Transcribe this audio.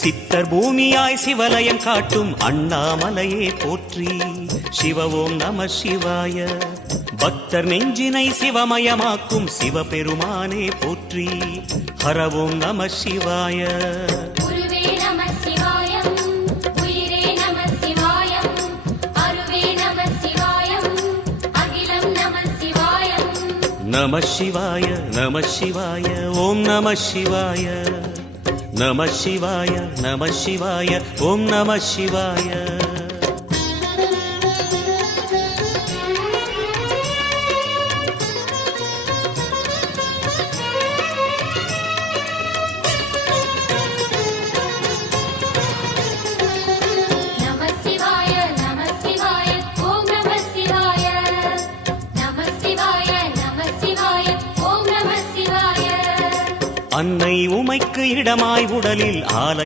சித்தர் பூமியாய் சிவலயம் காட்டும் அண்ணாமலையே போற்றி. சிவ ஓம் நம சிவாய. பக்தர் நெஞ்சினை சிவமயமாக்கும் சிவபெருமானே போற்றி. ஹர ஓம் நம சிவாய. நம சிவாய நம சிவாய ஓம் நம சிவாய. நம சிவாய நம சிவாய ஓம் நம சிவாய. அன்னை உமைக்கு இடமாய் உடலில் ஆலை